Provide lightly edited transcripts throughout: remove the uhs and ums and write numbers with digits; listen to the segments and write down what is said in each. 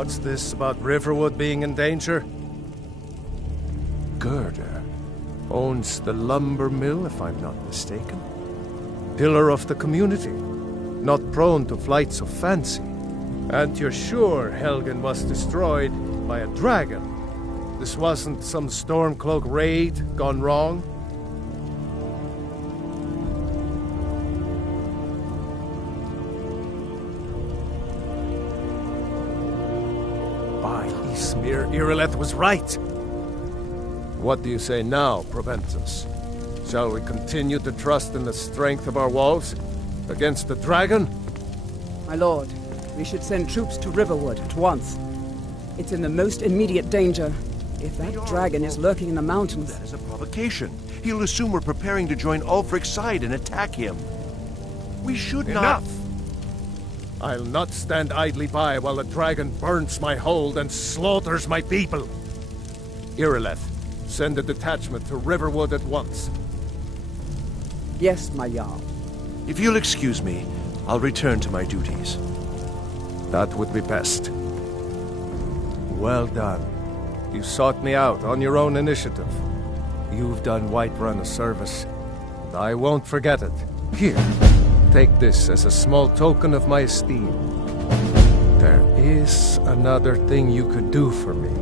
What's this about Riverwood being in danger? Gerda owns the lumber mill, if I'm not mistaken. Pillar of the community, not prone to flights of fancy. And you're sure Helgen was destroyed by a dragon? This wasn't some Stormcloak raid gone wrong? By Ismir, Irileth was right. What do you say now, Proventus? Shall we continue to trust in the strength of our walls against the dragon? My lord, we should send troops to Riverwood at once. It's in the most immediate danger. If that dragon is lurking in the mountains... That is a provocation. He'll assume we're preparing to join Ulfric's side and attack him. We should not... Enough! I'll not stand idly by while the dragon burns my hold and slaughters my people. Irileth, send a detachment to Riverwood at once. Yes, my Jarl. If you'll excuse me, I'll return to my duties. That would be best. Well done. You sought me out on your own initiative. You've done Whiterun a service, and I won't forget it. Here, take this as a small token of my esteem. There is another thing you could do for me.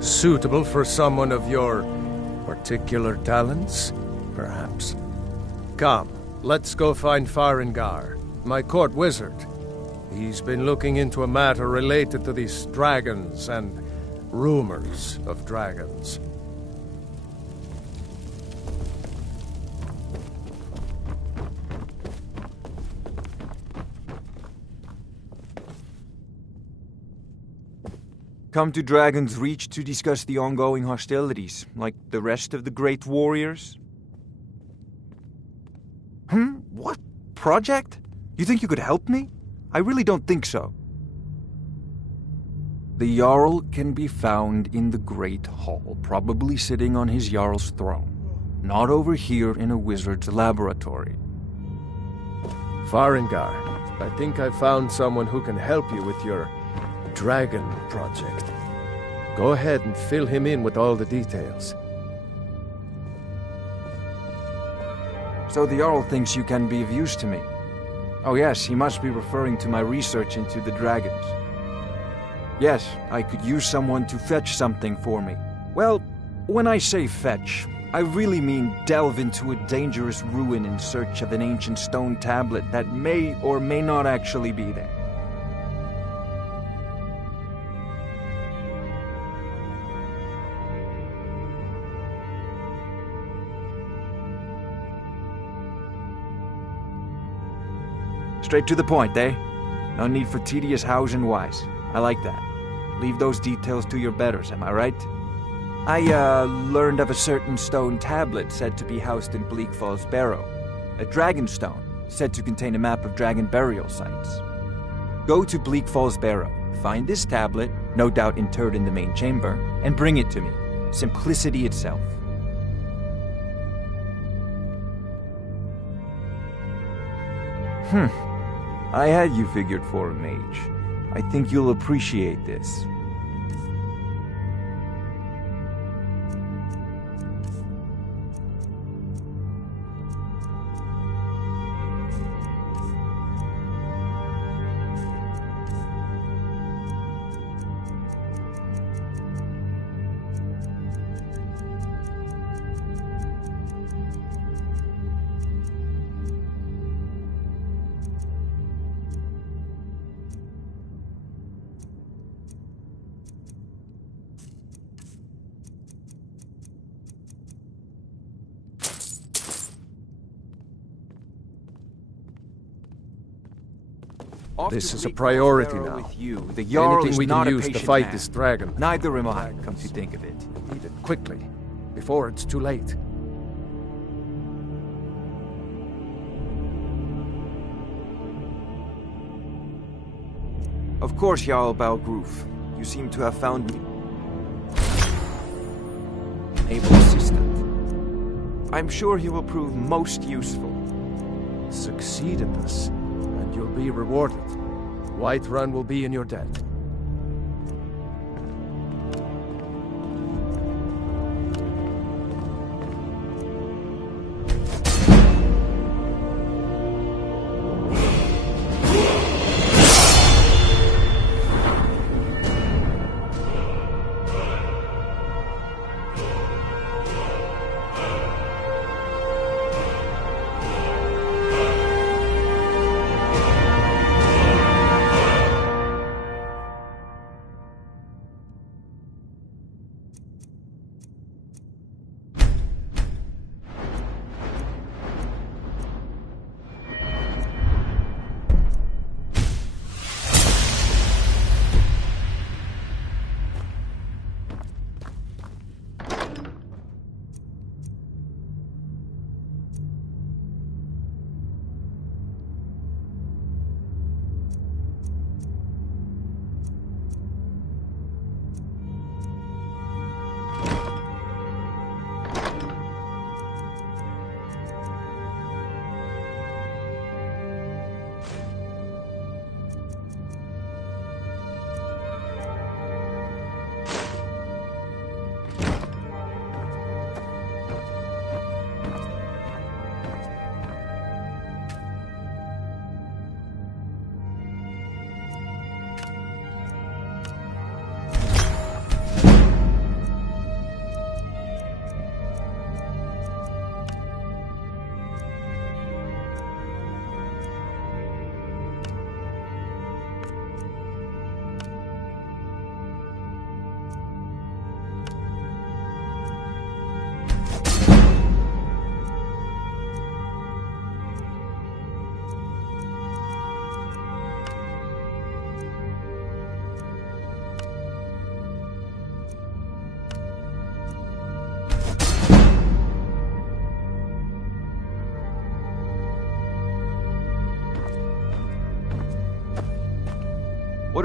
Suitable for someone of your particular talents, perhaps. Come, let's go find Farengar, my court wizard. He's been looking into a matter related to these dragons and rumors of dragons. Come to Dragon's Reach to discuss the ongoing hostilities, like the rest of the great warriors? What? Project? You think you could help me? I really don't think so. The Jarl can be found in the Great Hall, probably sitting on his Jarl's throne. Not over here in a wizard's laboratory. Farengar, I think I found someone who can help you with your dragon project. Go ahead and fill him in with all the details. So the Jarl thinks you can be of use to me. Oh yes, he must be referring to my research into the dragons. Yes, I could use someone to fetch something for me. Well, when I say fetch, I really mean delve into a dangerous ruin in search of an ancient stone tablet that may or may not actually be there. Straight to the point, eh? No need for tedious hows and whys. I like that. Leave those details to your betters, am I right? I, learned of a certain stone tablet said to be housed in Bleak Falls Barrow. A dragon stone, said to contain a map of dragon burial sites. Go to Bleak Falls Barrow, find this tablet, no doubt interred in the main chamber, and bring it to me. Simplicity itself. I had you figured for a mage. I think you'll appreciate this. This is a priority now. Anything we can use to fight this dragon. Neither am I, come to think of it. Need it quickly, before it's too late. Of course, Jarl Balgroof. You seem to have found me. Able assistant. I'm sure he will prove most useful. Succeed in this, and you'll be rewarded. Whiterun will be in your debt.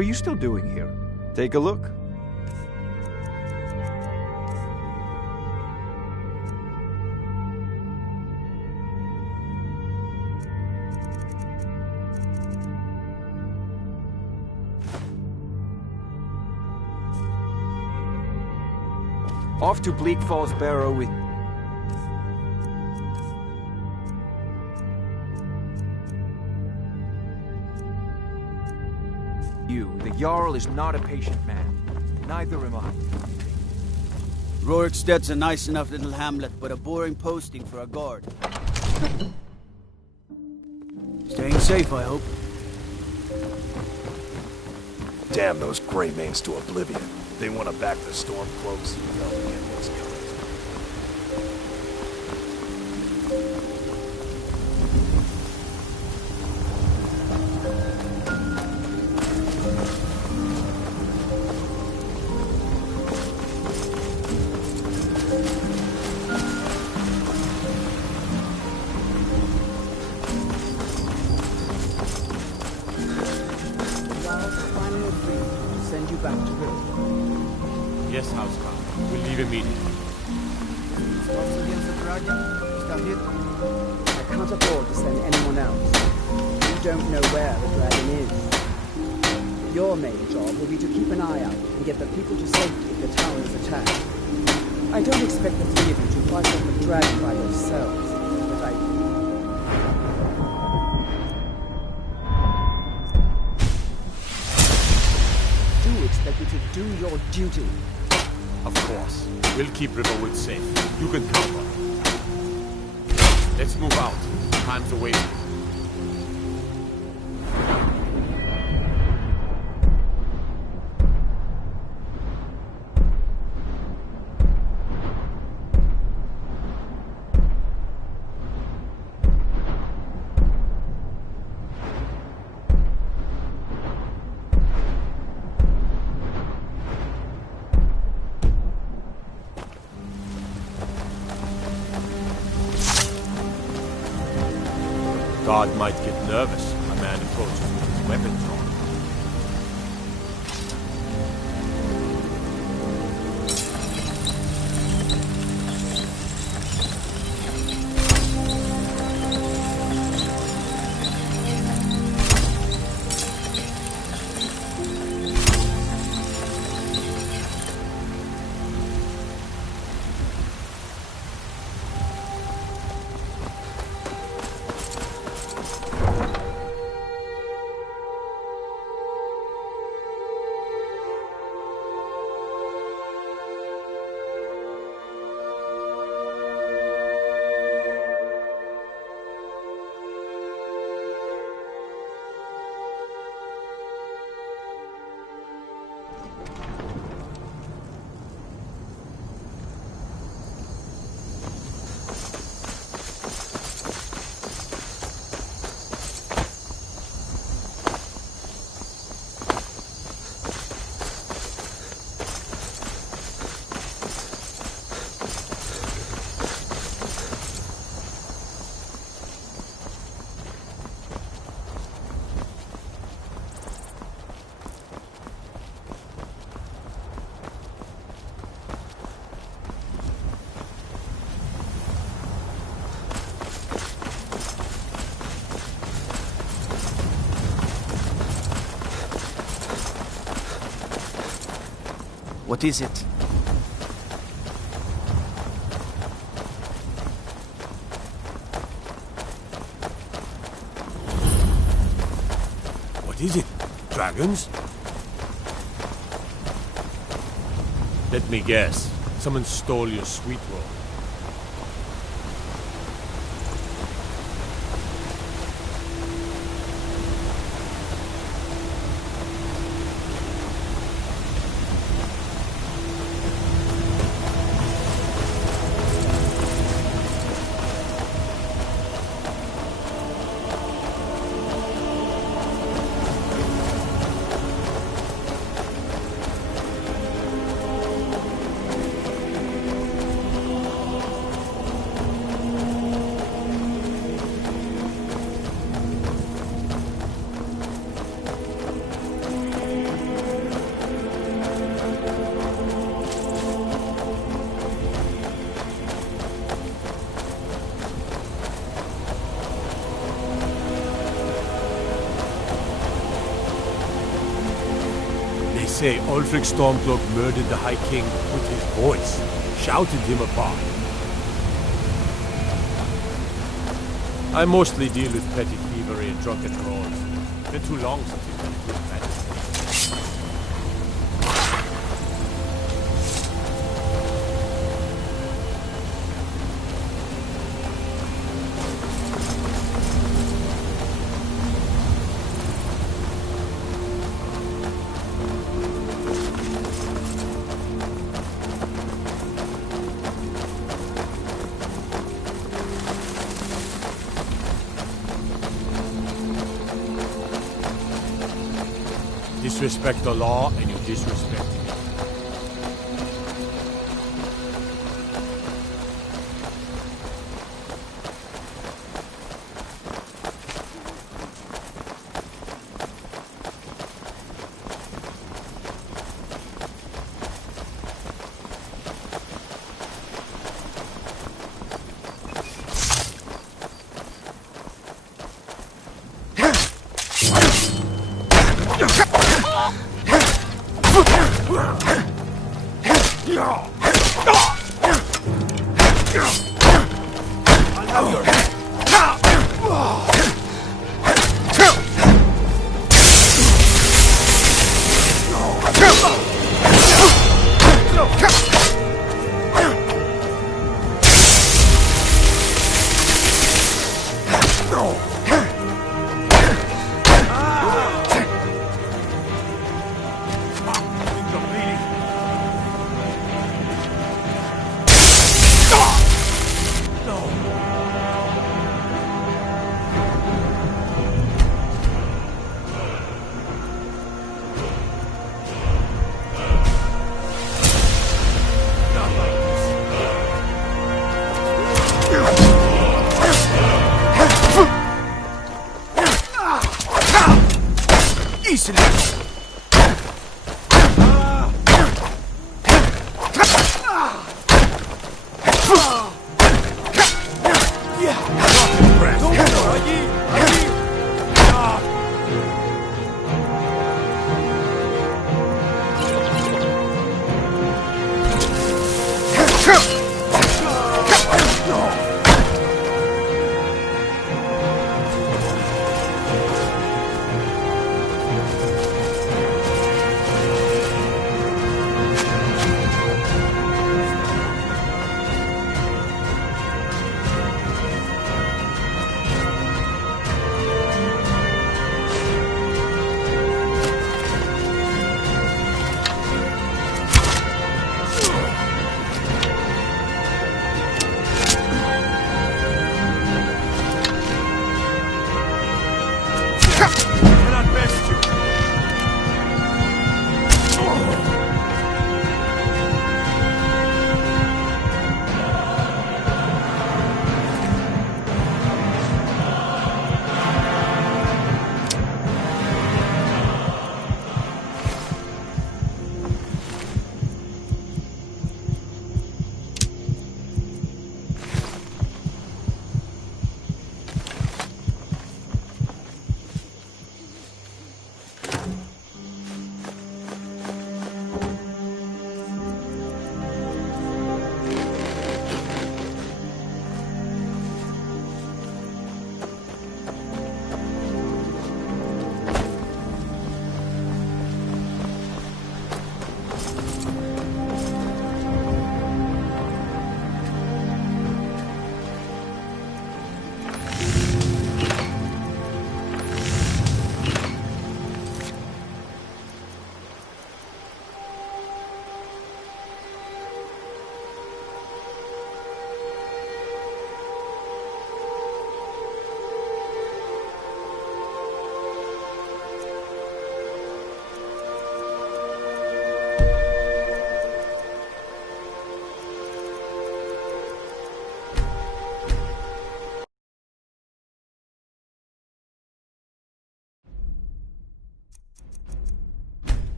are you still doing here? Take a look. Off to Bleak Falls Barrow with... you. The Jarl is not a patient man. Neither am I. Roriksted's a nice enough little hamlet, but a boring posting for a guard. Staying safe, I hope. Damn those Greymanes to oblivion. They want to back the storm close. They'll get what's coming. Yes, Housecarl. We'll leave immediately. Spots against the dragon? Is that it? I can't afford to send anyone else. You don't know where the dragon is. Your main job will be to keep an eye out and get the people to safety if the town is attacked. I don't expect the three of you to fight off the dragon by yourselves, but I... do expect you to do your duty. Of course. We'll keep Riverwood safe. You can count on it. Let's move out. Time's awaiting. God might get nervous if a man approaches with his weapon drawn. What is it? What is it? Dragons? Let me guess. Someone stole your sweet roll. say Ulfric Stormcloak murdered the High King with his voice, shouted him apart. I mostly deal with petty thievery and drunken brawls. Been too long since he's been a good magistrate. Disrespect the law, and you disrespect me.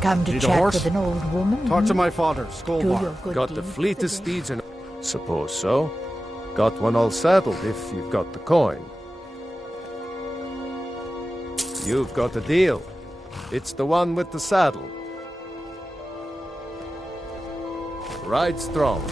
Come to Need a chat horse? with an old woman? Talk to hmm? my father, Do Skolvar. your good Got the deed fleetest for the- steeds in... Suppose so. Got one all saddled if you've got the coin. You've got a deal. It's the one with the saddle. Ride strong.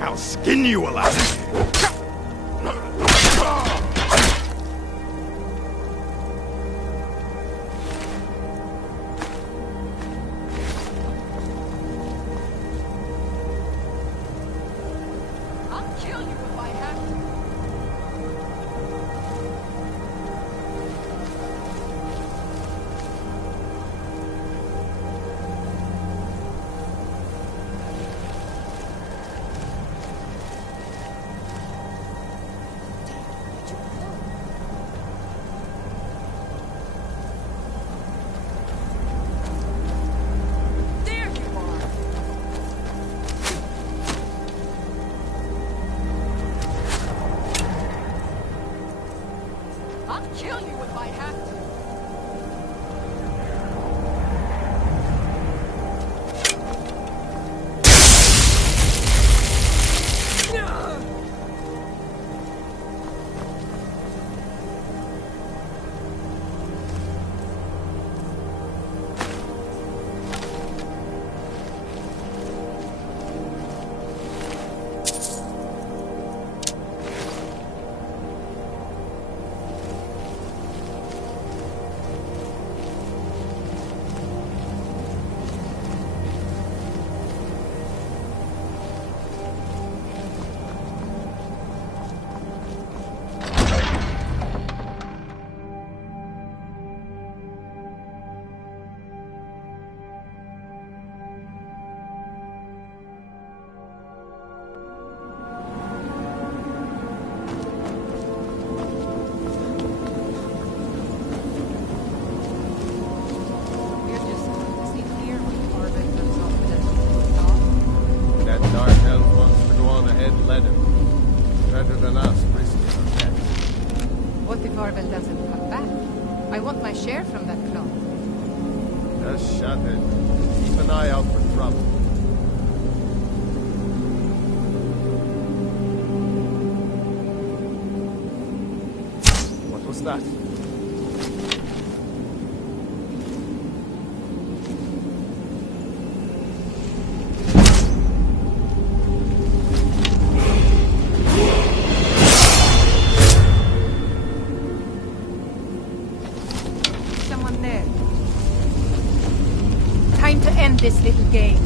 I'll skin you alive. I'll kill you if I have to. There you are. kill you if I have to. That dark elf wants to go on ahead, let him. Better than us, risking our death. What if Arvel doesn't come back? I want my share from that cloth. Just shut it. Keep an eye out for trouble. What was that? Someone there. Time to end this little game.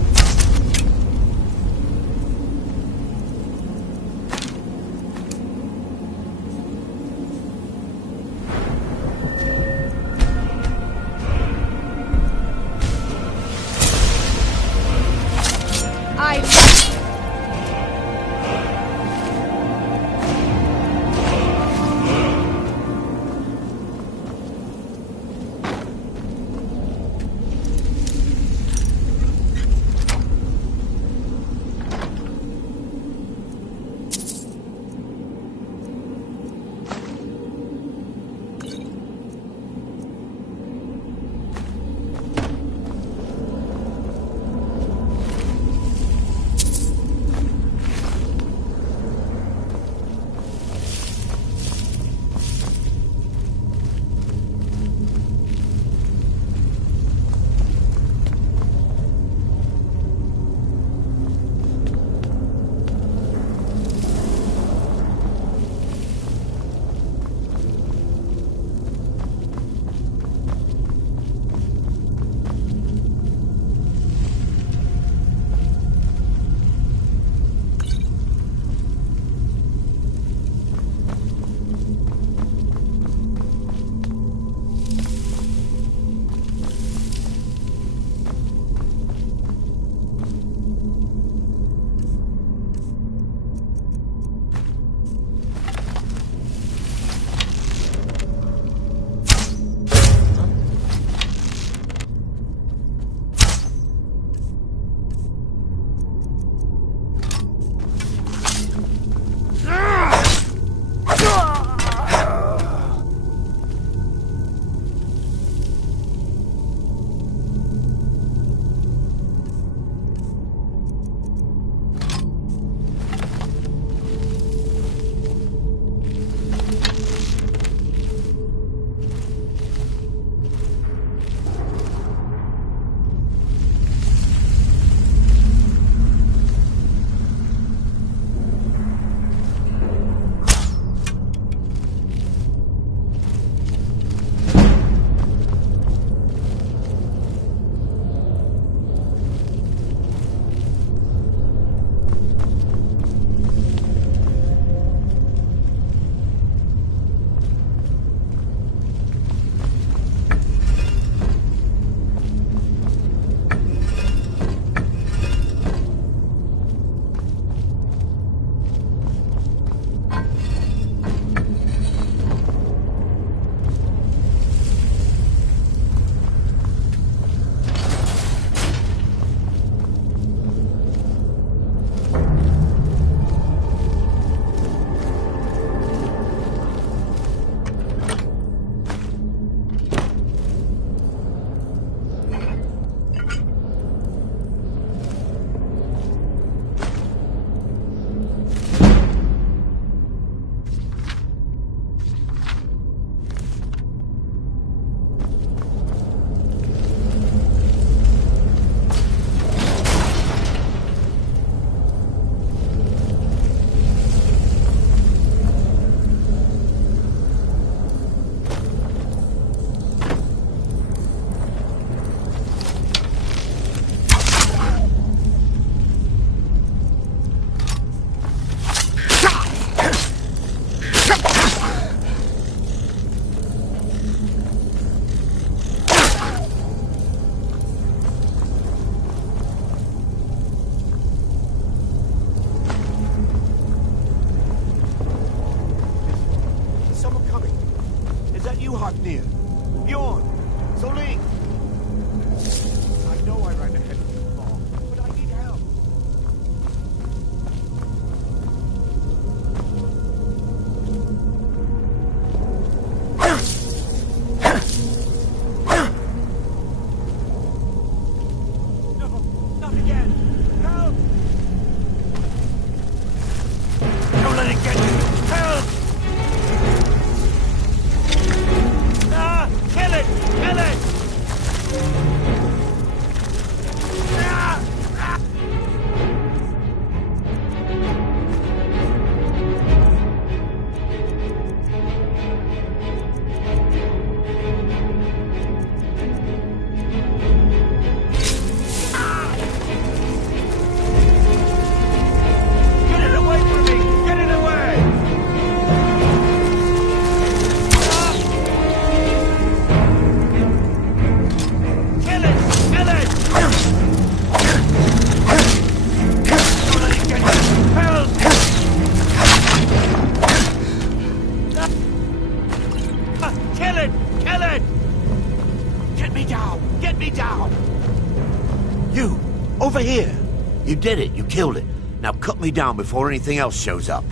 over here. You did it. You killed it. Now cut me down before anything else shows up.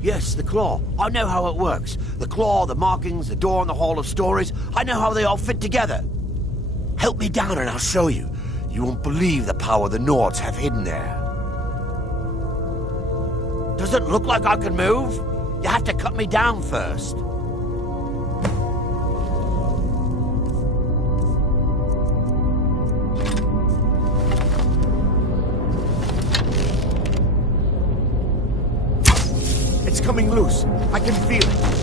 Yes, the claw. I know how it works. The claw, the markings, the door in the Hall of Stories. I know how they all fit together. Help me down and I'll show you. You won't believe the power the Nords have hidden there. Does it look like I can move? You have to cut me down first. It's coming loose. I can feel it.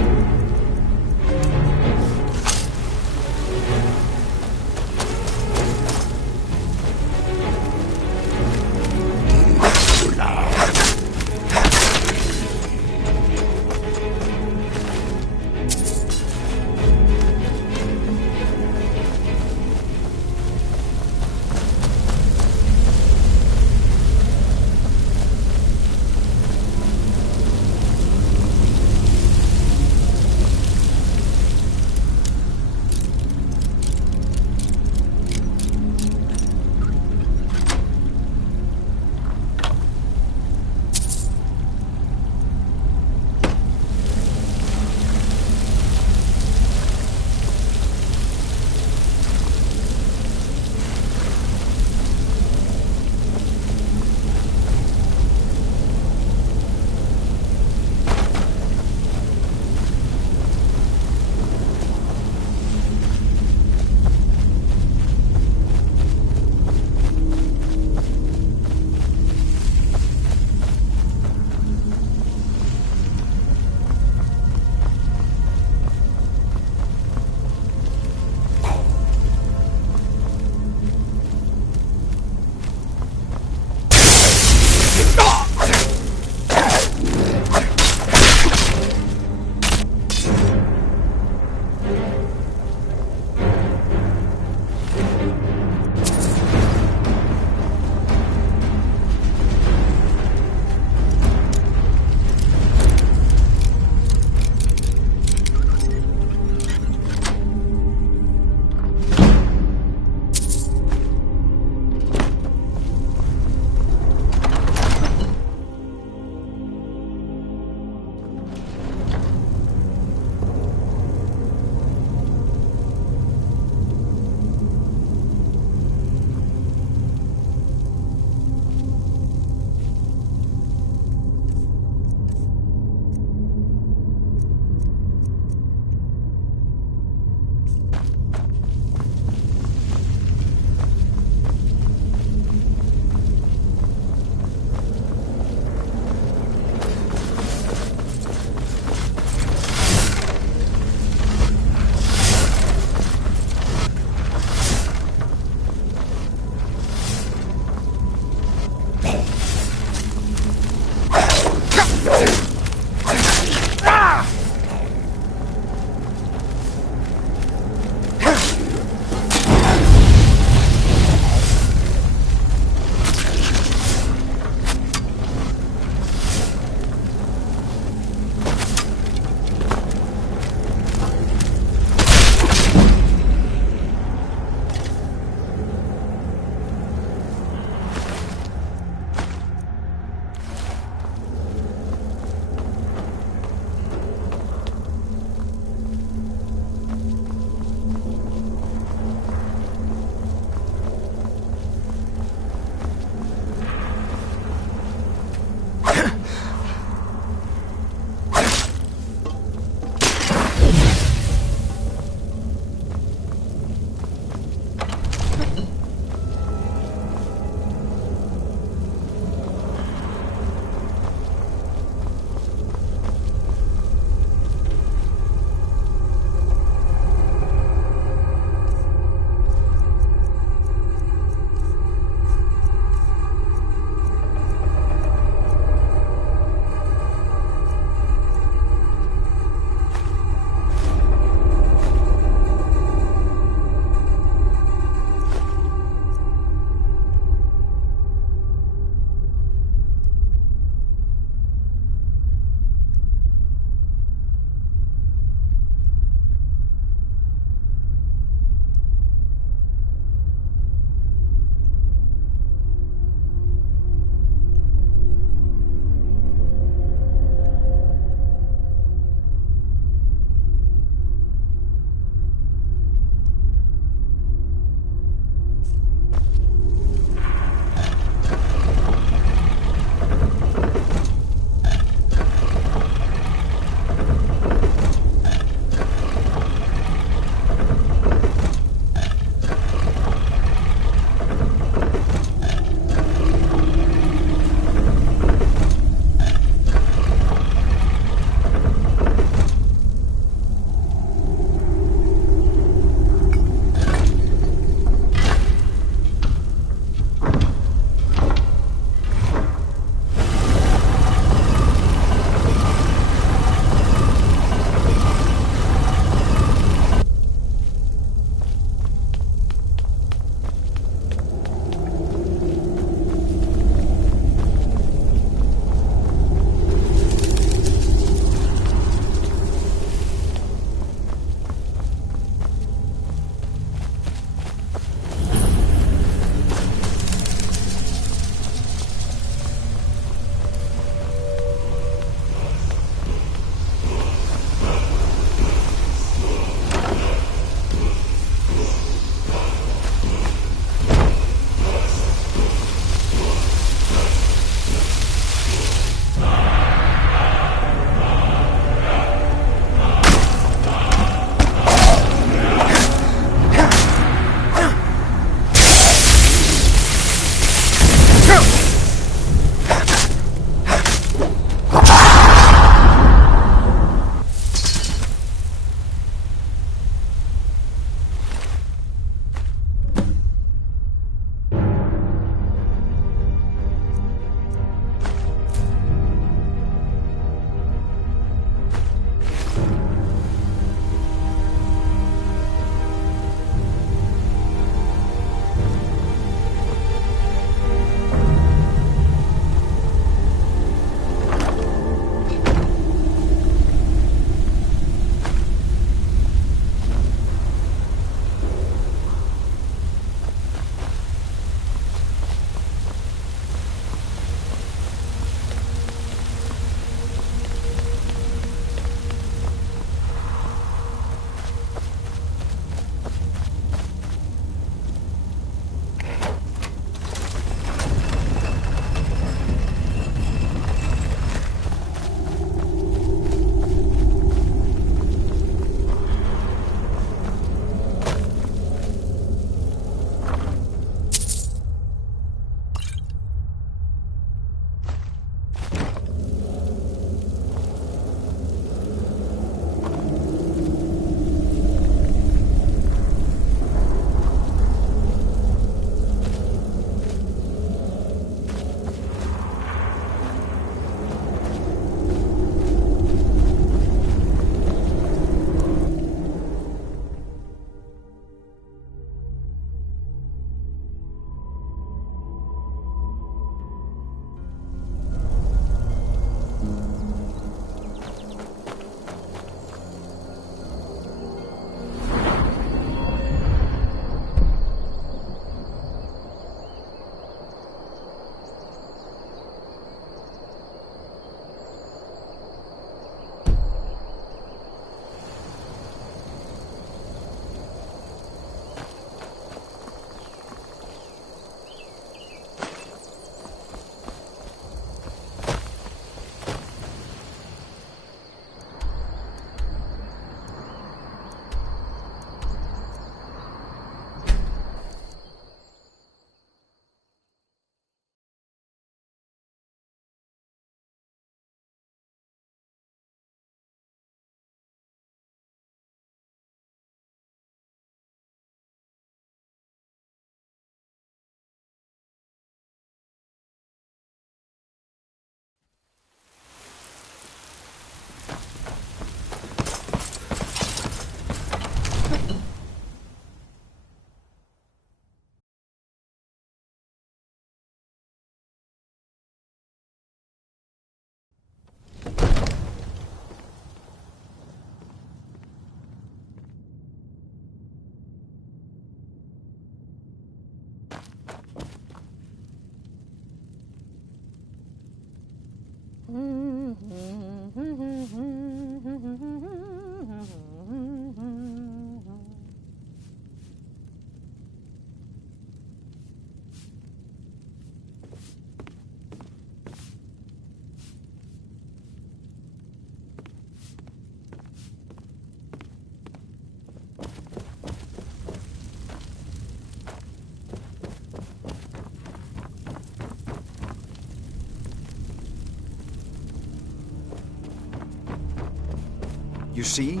You see?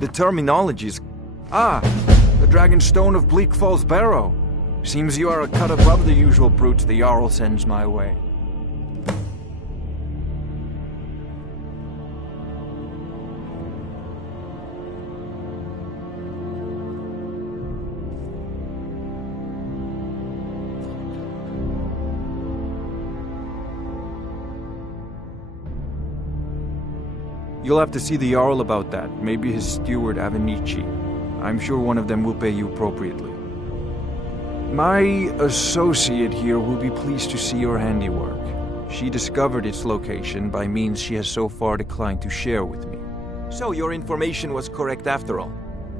The terminology is... Ah! The Dragon Stone of Bleak Falls Barrow. Seems you are a cut above the usual brutes the Jarl sends my way. You'll have to see the Jarl about that. Maybe his steward, Avenici. I'm sure one of them will pay you appropriately. My associate here will be pleased to see your handiwork. She discovered its location by means she has so far declined to share with me. So your information was correct after all.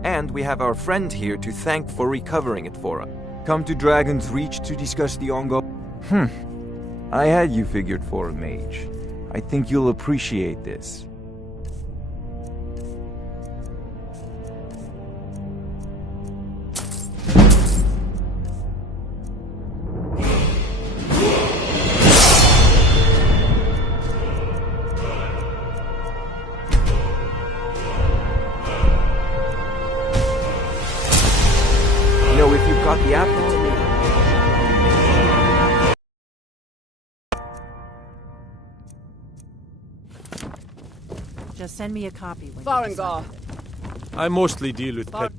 And we have our friend here to thank for recovering it for us. Come to Dragon's Reach to discuss the ongoing... I had you figured for a mage. I think you'll appreciate this. If you've got the apple. Just send me a copy when Farengar. I mostly deal with pet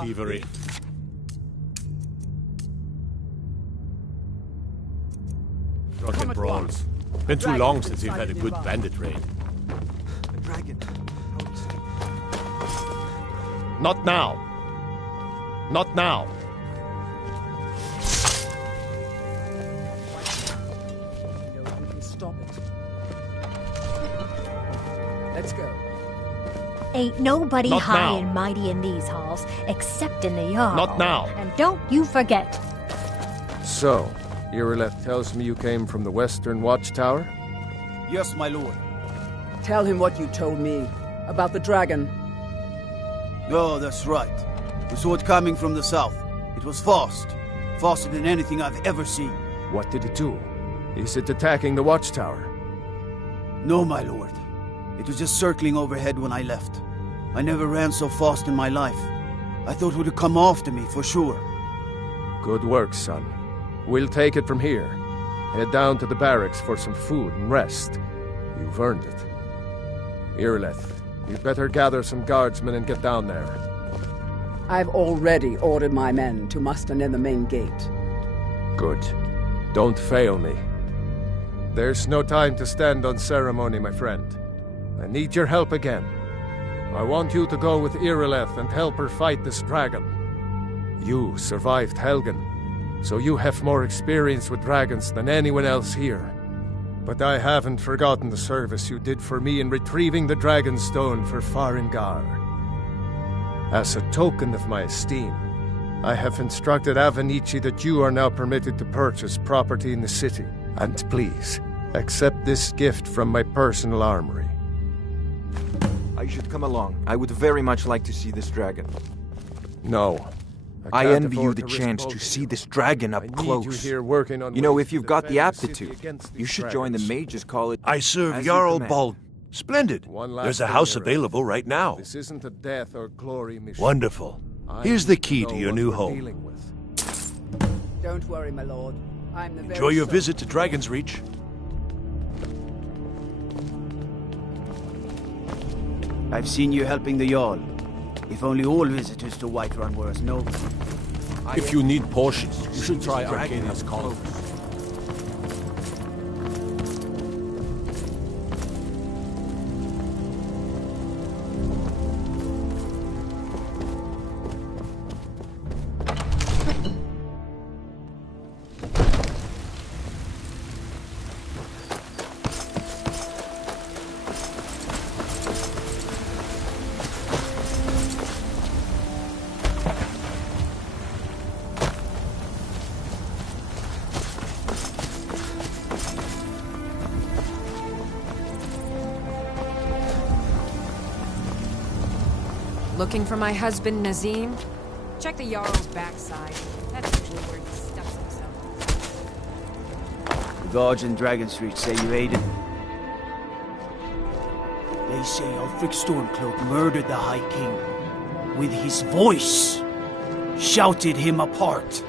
thievery. Drunken brawls. Been too long since we've had a good bandit raid. A dragon. Not now. Not now. We can stop it. Let's go. Ain't nobody Not high now. and mighty in these halls, except in the Jarl. Not now. And don't you forget. So, Irileth tells me you came from the Western Watchtower? Yes, my lord. Tell him what you told me about the dragon. Oh, that's right. We saw it coming from the south. It was fast. Faster than anything I've ever seen. What did it do? Is it attacking the Watchtower? No, my lord. It was just circling overhead when I left. I never ran so fast in my life. I thought it would come after me, for sure. Good work, son. We'll take it from here. Head down to the barracks for some food and rest. You've earned it. Irileth, you'd better gather some guardsmen and get down there. I've already ordered my men to muster near the main gate. Good. Don't fail me. There's no time to stand on ceremony, my friend. I need your help again. I want you to go with Irileth and help her fight this dragon. You survived Helgen, so you have more experience with dragons than anyone else here. But I haven't forgotten the service you did for me in retrieving the Dragon Stone for Farengar. As a token of my esteem, I have instructed Avenici that you are now permitted to purchase property in the city. And please, accept this gift from my personal armory. I should come along. I would very much like to see this dragon. No. I can't envy you afford the risk chance to both see of you. this dragon up I need close. you here working on You know, ways if to you've got the defend city aptitude, against you these should join the dragons. Mages College. I serve as you Jarl command. Bald. Splendid. One last There's a thing, house Irileth. available right now. This isn't a death or glory mission. Wonderful. I Here's the need key know to your what new we're home. dealing with. Don't worry, my lord. I'm the Enjoy very your soul. visit to Dragon's Reach. I've seen you helping the Jarl. If only all visitors to Whiterun were as noble. If you need potions, you should try Arcadia's Column. Looking for my husband, Nazim? Check the Jarl's backside. That's usually where he stuffs himself. The guards in Dragon Street say you aided. They They say Ulfric Stormcloak murdered the High King. With his voice, shouted him apart.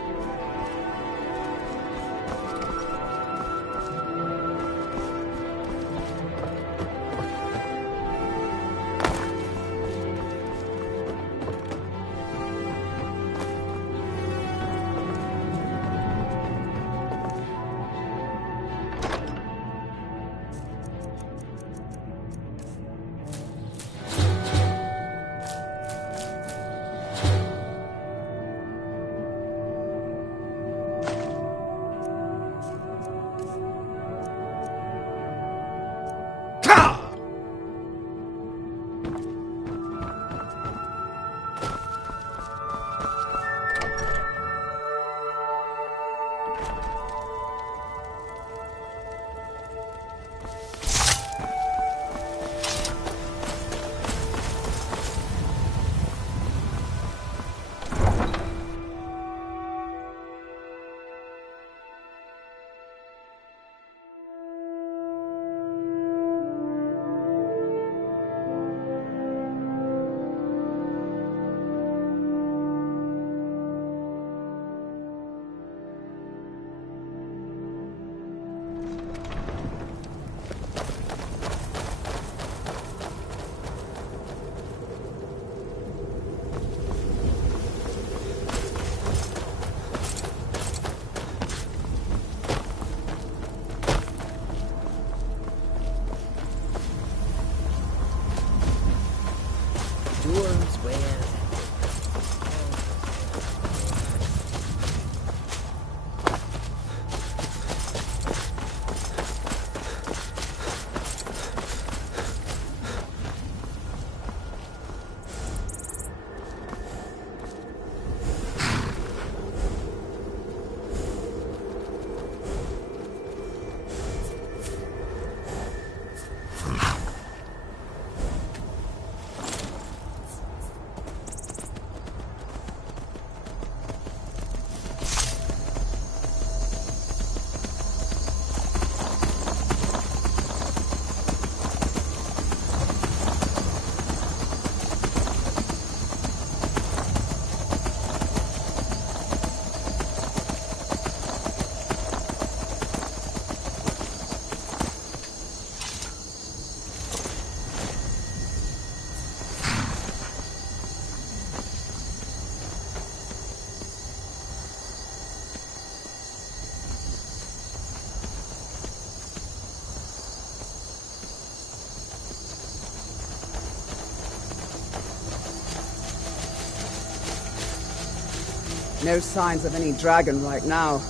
No signs of any dragon right now,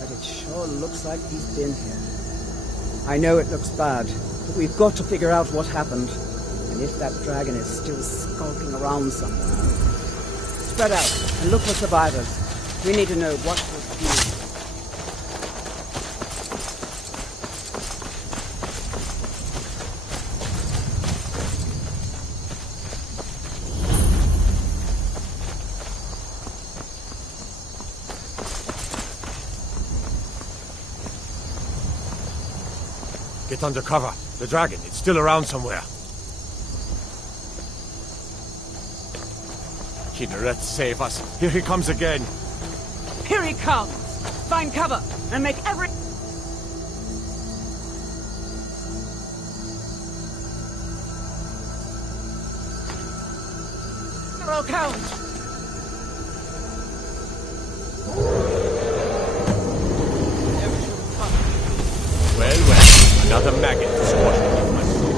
but it sure looks like he's been here. I know it looks bad, but we've got to figure out what happened, and if that dragon is still skulking around somewhere. Spread out and look for survivors. We need to know what was doing. Get under cover. The dragon, it's still around somewhere. Kinneret, save us. Here he comes again. Here he comes! Find cover and make every... Hero count! Well, another maggot to squash me with my sword.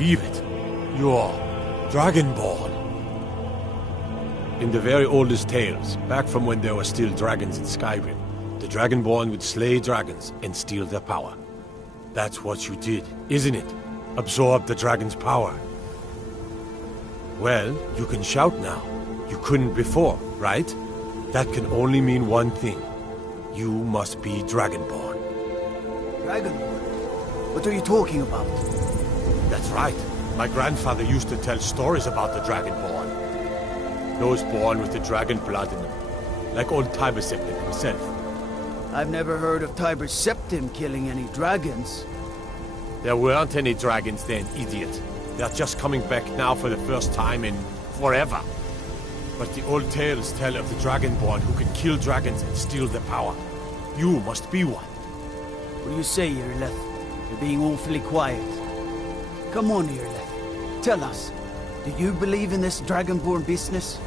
believe it. You're Dragonborn. In the very oldest tales, back from when there were still dragons in Skyrim, the Dragonborn would slay dragons and steal their power. That's what you did, isn't it? Absorb the dragon's power. Well, you can shout now. You couldn't before, right? That can only mean one thing. You must be Dragonborn. Dragonborn? What are you talking about? That's right. My grandfather used to tell stories about the Dragonborn. Those born with the dragon blood in them. Like old Tiber Septim himself. I've never heard of Tiber Septim killing any dragons. There weren't any dragons then, idiot. They're just coming back now for the first time in forever. But the old tales tell of the Dragonborn who can kill dragons and steal their power. You must be one. What do you say, Irleth? You're being awfully quiet. Come on, Irleth. Tell us. Do you believe in this Dragonborn business?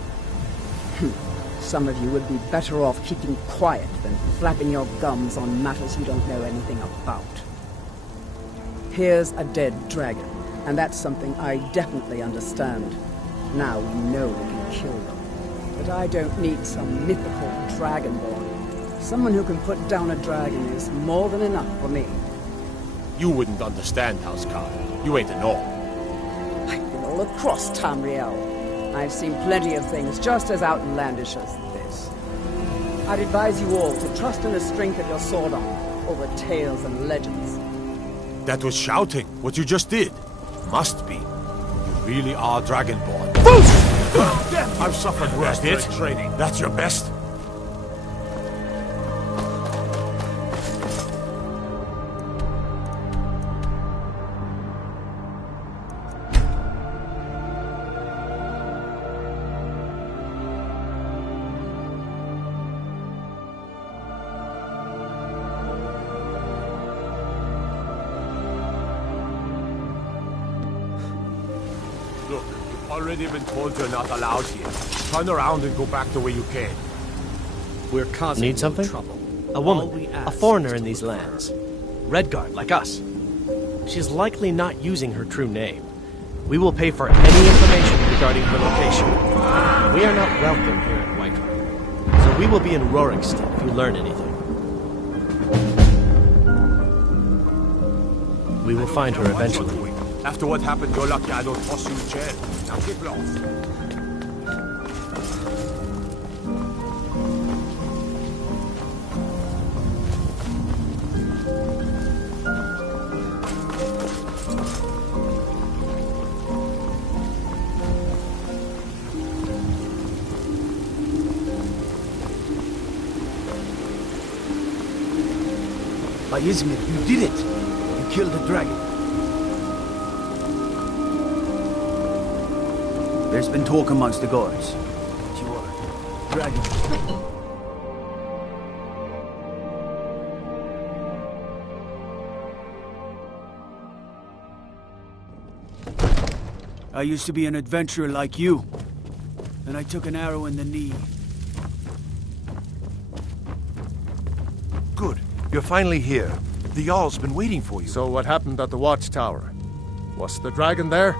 Some of you would be better off keeping quiet than flapping your gums on matters you don't know anything about. Here's a dead dragon, and that's something I definitely understand. Now we know we can kill them. But I don't need some mythical Dragonborn. Someone who can put down a dragon is more than enough for me. You wouldn't understand, Housecarl. You ain't a North. I've been all across Tamriel. I've seen plenty of things just as outlandish as this. I'd advise you all to trust in the strength of your sword arm over tales and legends. That was shouting, what you just did. Must be. You really are Dragonborn. I've suffered worse than training. That's your best? Look, you've already been told you're not allowed here. Turn around and go back the way you came. We're causing Need something? trouble. A woman, a foreigner in these lands. Redguard, like us. She's likely not using her true name. We will pay for any information regarding her location. We are not welcome here in Whiterun. So we will be in Rorikstead if you learn anything. We will find her eventually. After what happened, you're lucky I don't toss you in jail. Now keep lost. By Izmir, you did it! You killed the dragon. There's been talk amongst the guards. But you are dragon. I used to be an adventurer like you. And I took an arrow in the knee. Good. You're finally here. The Jarl's been waiting for you. So what happened at the watchtower? Was the dragon there?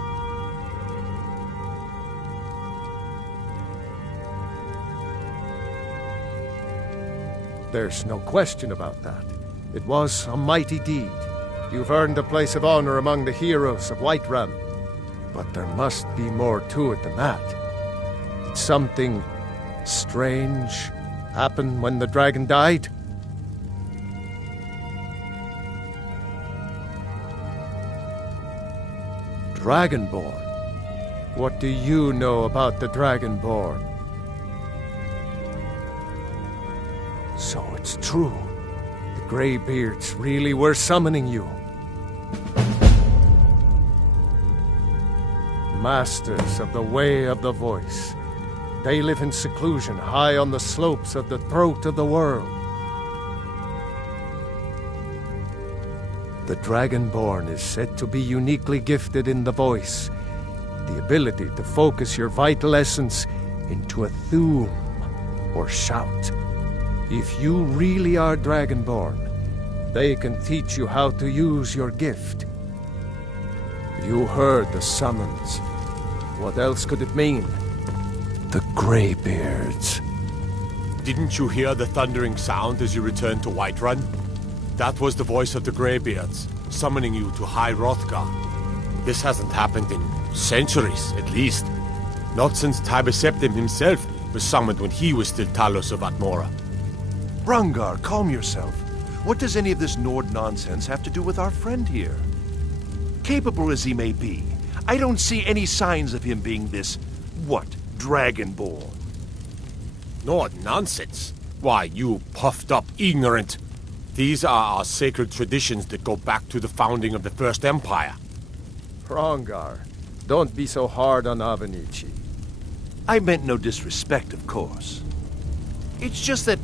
There's no question about that. It was a mighty deed. You've earned a place of honor among the heroes of Whiterun. But there must be more to it than that. Did something strange happen when the dragon died? Dragonborn? What do you know about the Dragonborn? So it's true. The Greybeards really were summoning you. Masters of the Way of the Voice. They live in seclusion high on the slopes of the throat of the world. The Dragonborn is said to be uniquely gifted in the voice, the ability to focus your vital essence into a thum, or shout. If you really are Dragonborn, they can teach you how to use your gift. You heard the summons. What else could it mean? The Greybeards. Didn't you hear the thundering sound as you returned to Whiterun? That was the voice of the Greybeards, summoning you to High Hrothgar. This hasn't happened in centuries, at least. Not since Tiber Septim himself was summoned when he was still Talos of Atmora. Brungar, calm yourself. What does any of this Nord nonsense have to do with our friend here? Capable as he may be, I don't see any signs of him being this, Dragonborn. Nord nonsense? Why, you puffed up ignorant. These are our sacred traditions that go back to the founding of the First Empire. Hrongar, don't be so hard on Avenici. I meant no disrespect, of course. It's just that,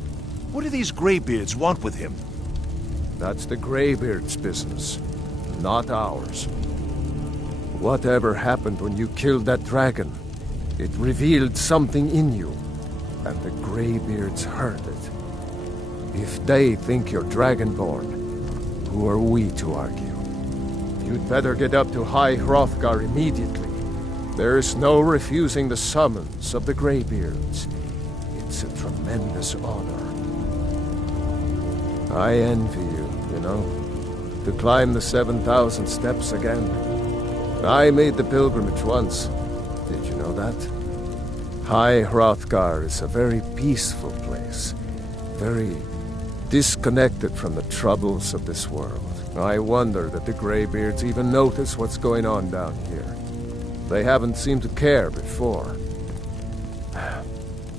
what do these Greybeards want with him? That's the Greybeards' business, not ours. Whatever happened when you killed that dragon, it revealed something in you, and the Greybeards heard it. If they think you're Dragonborn, who are we to argue? You'd better get up to High Hrothgar immediately. There's no refusing the summons of the Greybeards. It's a tremendous honor. I envy you know, to climb the 7,000 steps again. I made the pilgrimage once. Did you know that? High Hrothgar is a very peaceful place. Very disconnected from the troubles of this world. I wonder that the Greybeards even notice what's going on down here. They haven't seemed to care before.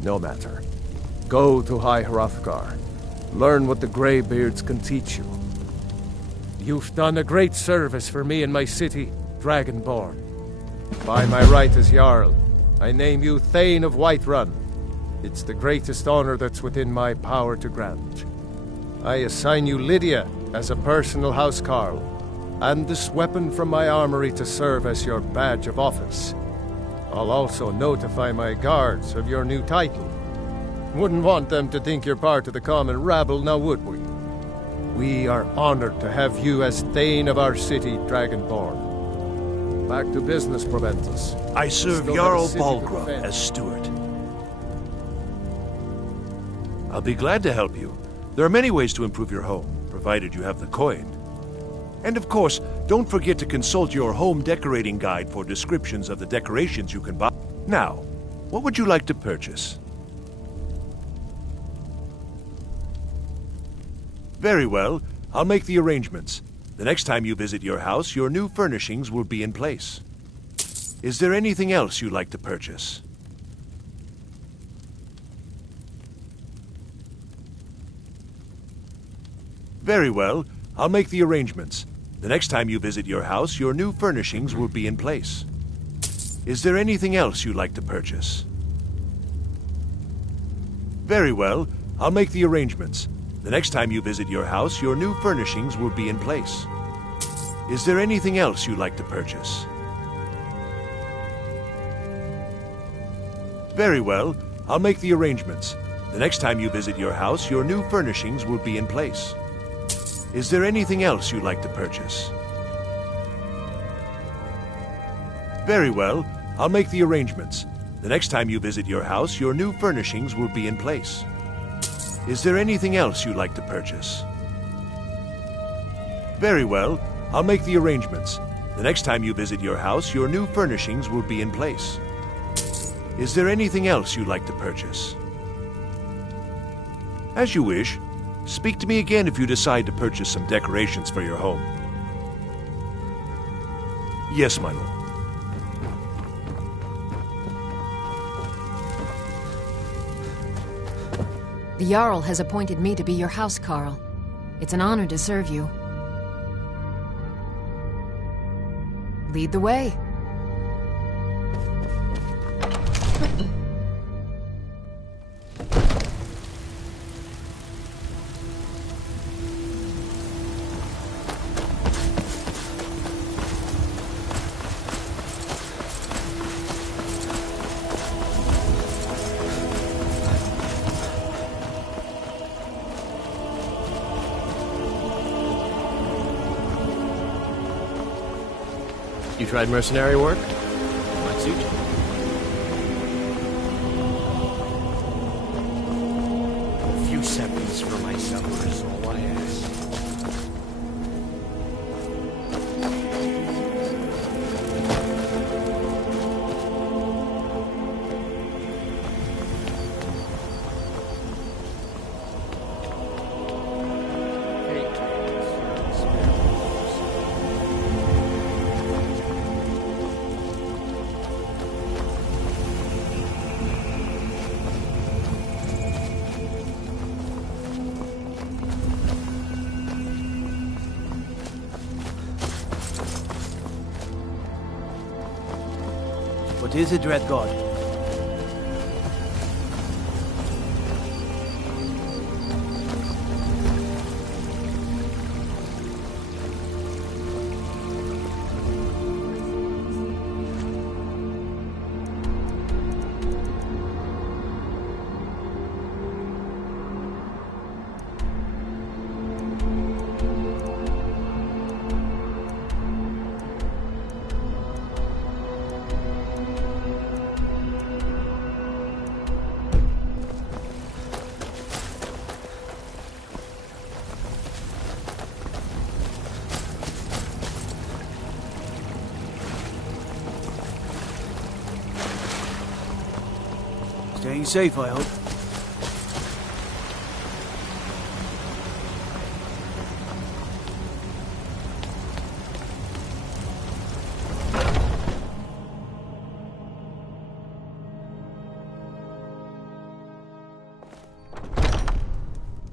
No matter. Go to High Hrothgar. Learn what the Greybeards can teach you. You've done a great service for me and my city, Dragonborn. By my right as Jarl, I name you Thane of Whiterun. It's the greatest honor that's within my power to grant. I assign you Lydia as a personal housecarl, and this weapon from my armory to serve as your badge of office. I'll also notify my guards of your new title. Wouldn't want them to think you're part of the common rabble, now would we? We are honored to have you as Thane of our city, Dragonborn. Back to business, Proventus. I serve Jarl Balgruuf as steward. I'll be glad to help you. There are many ways to improve your home, provided you have the coin. And of course, don't forget to consult your home decorating guide for descriptions of the decorations you can buy. Now, what would you like to purchase? Very well, I'll make the arrangements. The next time you visit your house, your new furnishings will be in place. Is there anything else you'd like to purchase? Very well, I'll make the arrangements. The next time you visit your house, your new furnishings will be in place. Is there anything else you'd like to purchase? Very well, I'll make the arrangements. The next time you visit your house, your new furnishings will be in place. Is there anything else you'd like to purchase? Very well, I'll make the arrangements. The next time you visit your house, your new furnishings will be in place. Is there anything else you'd like to purchase? Very well, I'll make the arrangements. The next time you visit your house, your new furnishings will be in place. Is there anything else you'd like to purchase? Very well, I'll make the arrangements. The next time you visit your house, your new furnishings will be in place. Is there anything else you'd like to purchase? As you wish. Speak to me again if you decide to purchase some decorations for your home. Yes, my lord. The Jarl has appointed me to be your housecarl. It's an honor to serve you. Lead the way. You tried mercenary work? Might suit you. A few seconds for my supper is all I ask. What is it, Red God? Staying safe, I hope.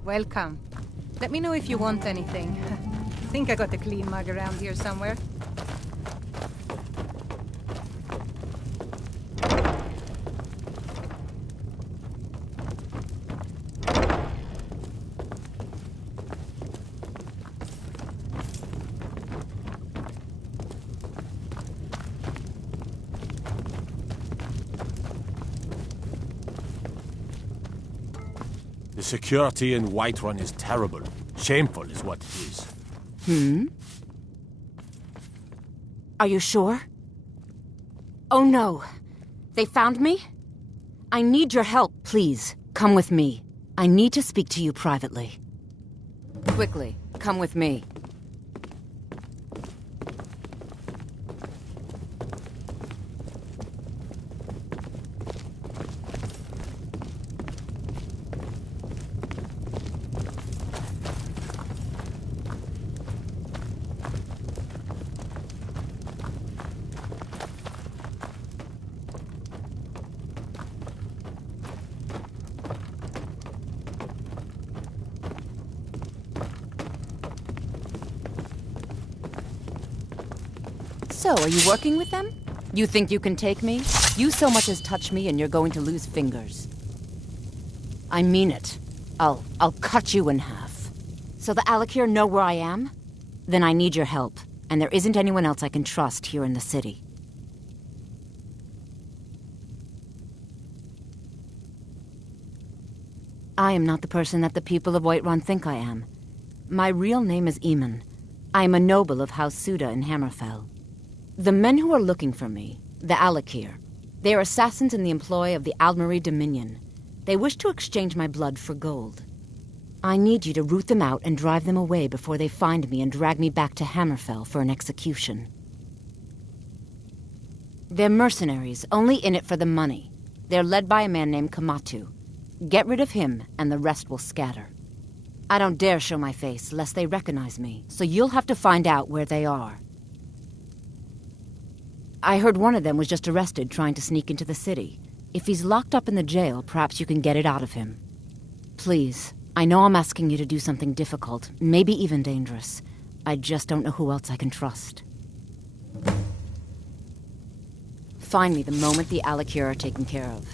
Welcome. Let me know if you want anything. Think I got a clean mug around here somewhere. The security in Whiterun is terrible. Shameful is what it is. Are you sure? Oh no. They found me? I need your help, please. Come with me. I need to speak to you privately. Quickly, come with me. So, are you working with them? You think you can take me? You so much as touch me and you're going to lose fingers. I mean it. I'll cut you in half. So the Alakir know where I am? Then I need your help, and there isn't anyone else I can trust here in the city. I am not the person that the people of Whiterun think I am. My real name is Eamon. I am a noble of House Suda in Hammerfell. The men who are looking for me, the Alakir, they are assassins in the employ of the Aldmeri Dominion. They wish to exchange my blood for gold. I need you to root them out and drive them away before they find me and drag me back to Hammerfell for an execution. They're mercenaries, only in it for the money. They're led by a man named Kamatu. Get rid of him, and the rest will scatter. I don't dare show my face, lest they recognize me, so you'll have to find out where they are. I heard one of them was just arrested trying to sneak into the city. If he's locked up in the jail, perhaps you can get it out of him. Please, I know I'm asking you to do something difficult, maybe even dangerous. I just don't know who else I can trust. Find me the moment the Alakir are taken care of.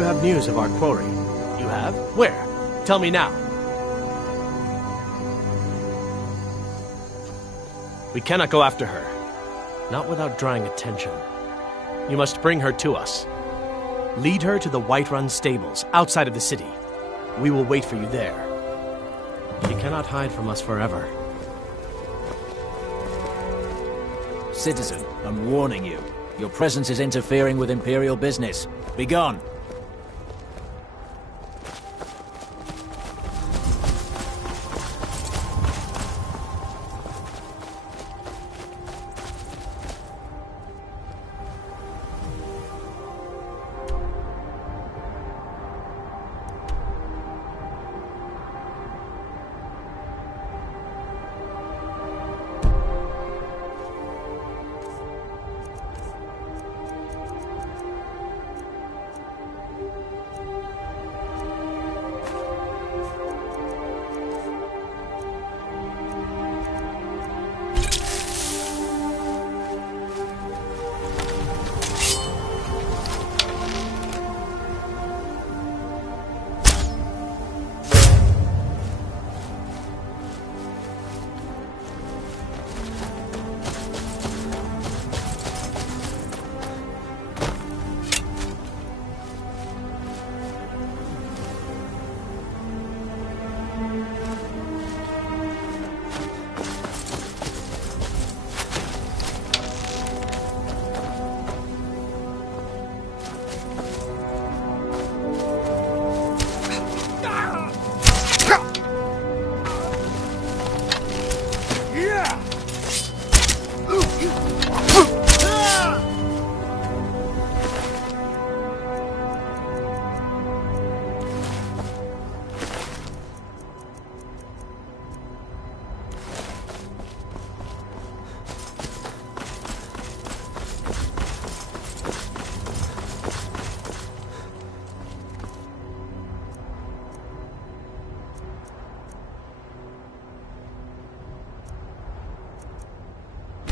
you have news of our quarry. You have? Where? Tell me now. We cannot go after her. Not without drawing attention. You must bring her to us. Lead her to the Whiterun stables, outside of the city. We will wait for you there. She cannot hide from us forever. Citizen, I'm warning you. Your presence is interfering with Imperial business. Be gone.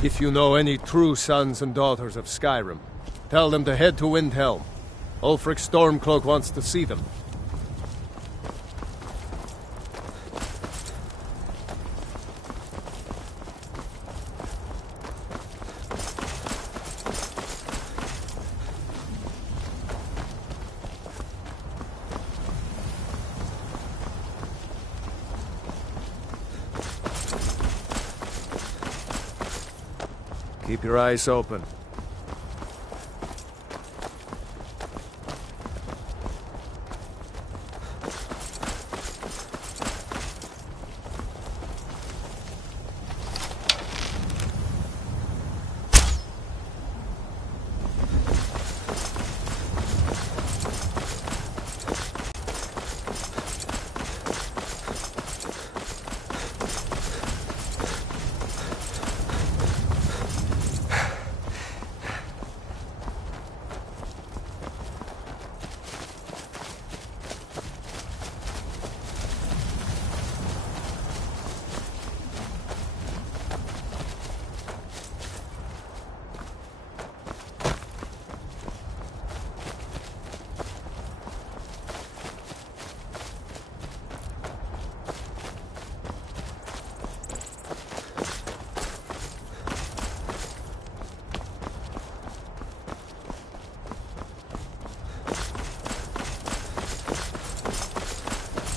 If you know any true sons and daughters of Skyrim, tell them to head to Windhelm. Ulfric Stormcloak wants to see them. Keep your eyes open.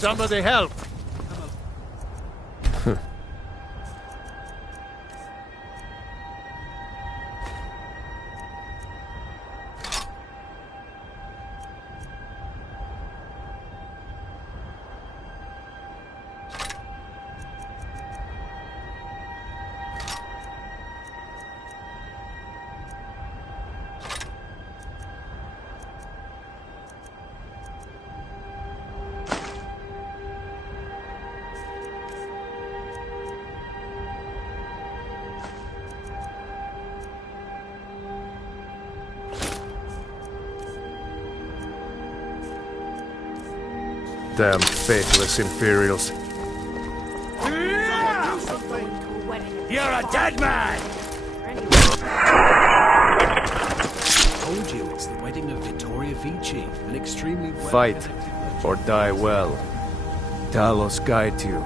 Somebody help! Damn faithless Imperials. You're a dead man! told you, it's the wedding of Vittoria Vici, an extremely well Fight, or die well. Talos guide you.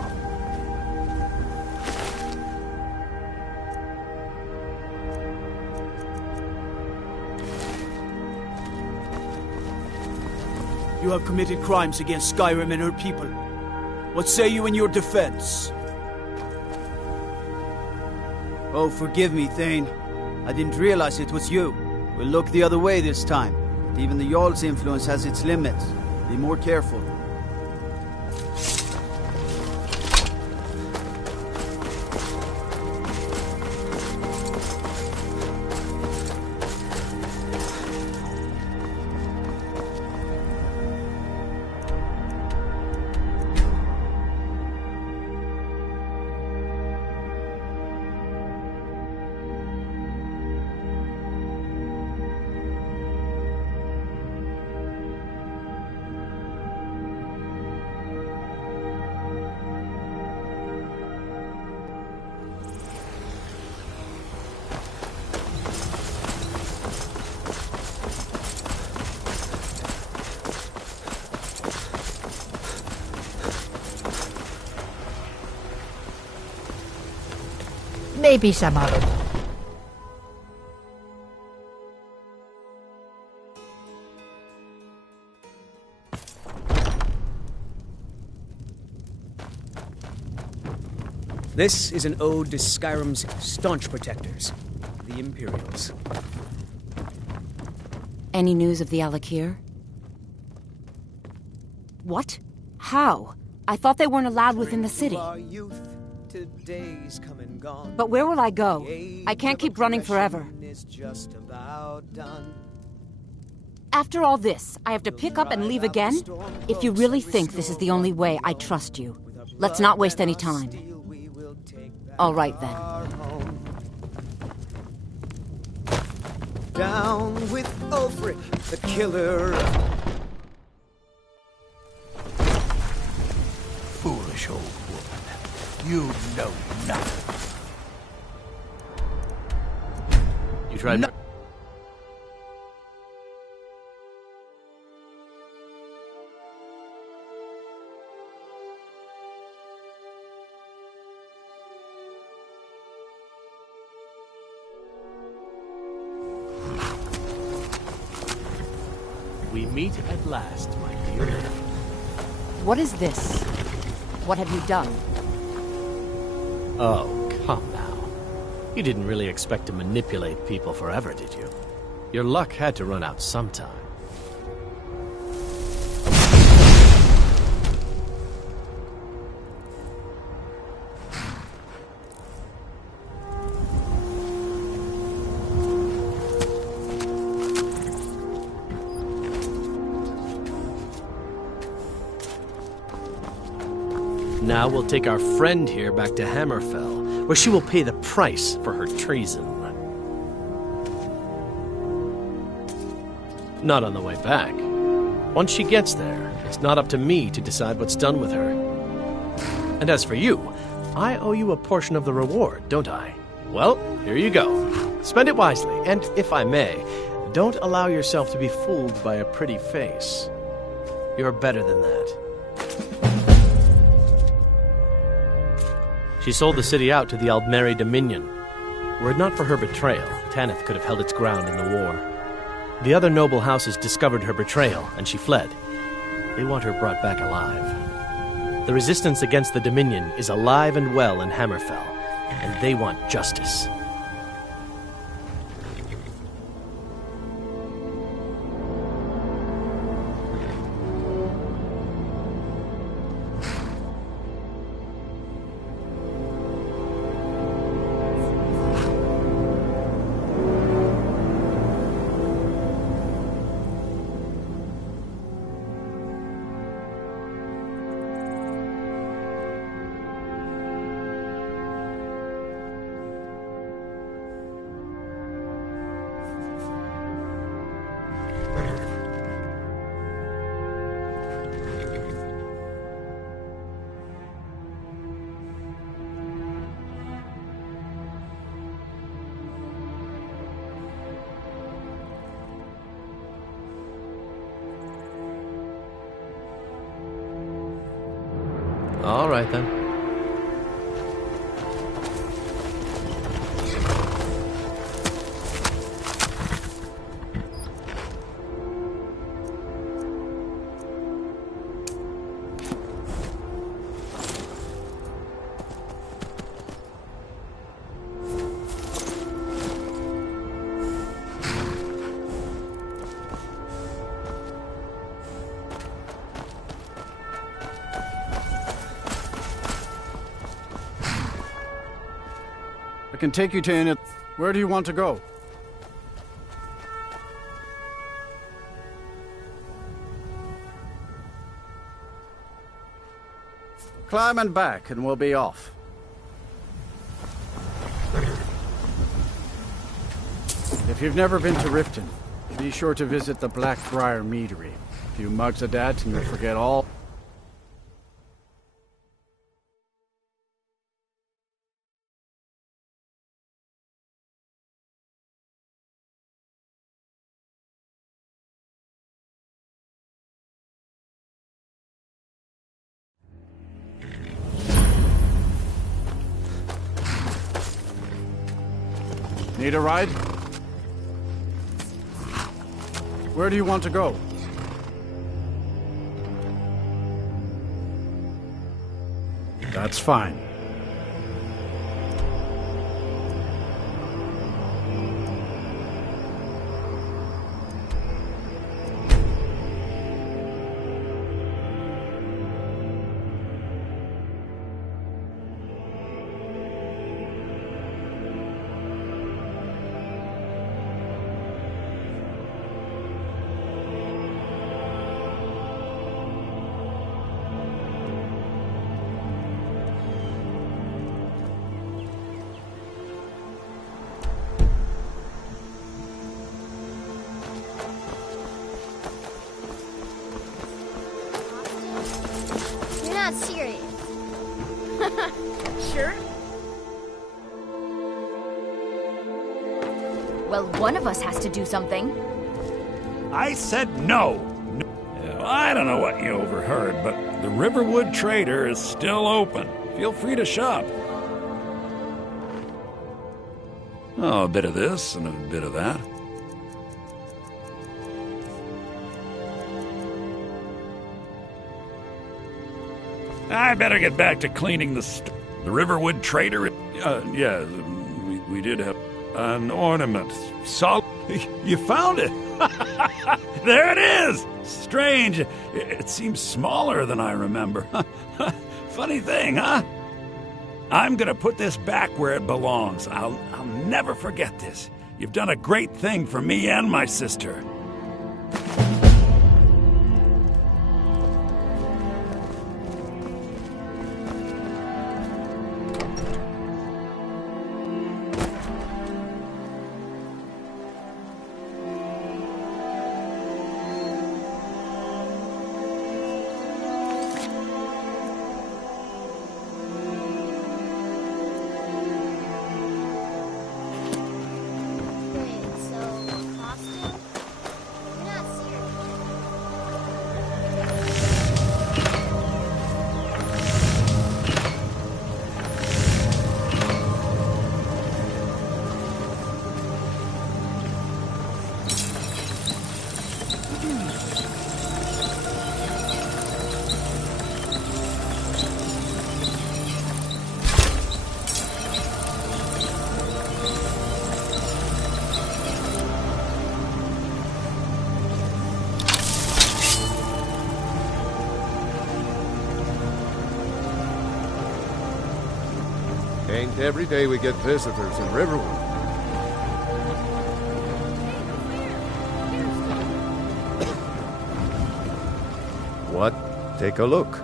You have committed crimes against Skyrim and her people. What say you in your defense? Oh, forgive me, Thane. I didn't realize it was you. We'll look the other way this time. Even the Jarl's influence has its limits. Be more careful. Maybe some other time. This is an ode to Skyrim's staunch protectors, the Imperials. Any news of the Alakir? What? How? I thought they weren't allowed within the city. But where will I go? I can't keep running forever. After all this, I have to pick up and leave again? If you really think this is the only way, I trust you. Let's not waste any time. All right, then. Down with Ulfric, the killer. Foolish old woman. You know nothing. You tried... No. We meet at last, my dear. What is this? What have you done? Oh, come now. You didn't really expect to manipulate people forever, did you? Your luck had to run out sometime. Now we'll take our friend here back to Hammerfell, where she will pay the price for her treason. Not on the way back. Once she gets there, it's not up to me to decide what's done with her. And as for you, I owe you a portion of the reward, don't I? Well, here you go. Spend it wisely, and if I may, don't allow yourself to be fooled by a pretty face. You're better than that. She sold the city out to the Aldmeri Dominion. Were it not for her betrayal, Tanith could have held its ground in the war. The other noble houses discovered her betrayal, and she fled. They want her brought back alive. The resistance against the Dominion is alive and well in Hammerfell, and they want justice. All right, then. I can take you to Init. Where do you want to go? Climb and back, and we'll be off. If you've never been to Riften, be sure to visit the Blackbriar Meadery. A few mugs of that, and you'll forget all. Need a ride? Where do you want to go? That's fine. You're not serious. Sure? Well, one of us has to do something. I said no. I don't know what you overheard, but the Riverwood Trader is still open. Feel free to shop. Oh, a bit of this and a bit of that. I better get back to cleaning the Riverwood Trader. Yeah, we did have an ornament. You found it. There it is. Strange. It seems smaller than I remember. Funny thing, huh? I'm gonna put this back where it belongs. I'll never forget this. You've done a great thing for me and my sister. Ain't every day we get visitors in Riverwood. What? Take a look.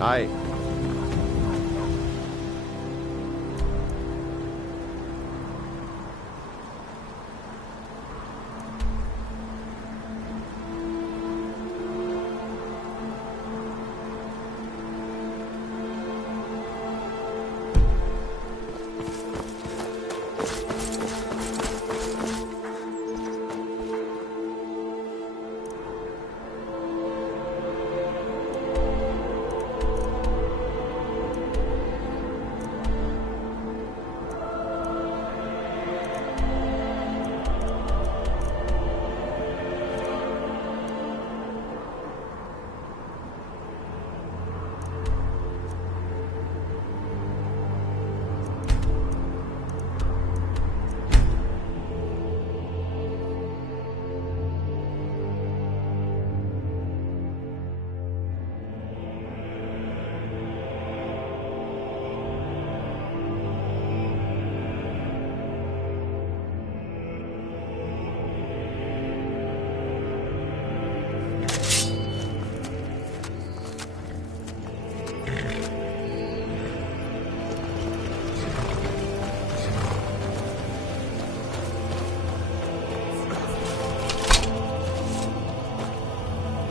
Aye.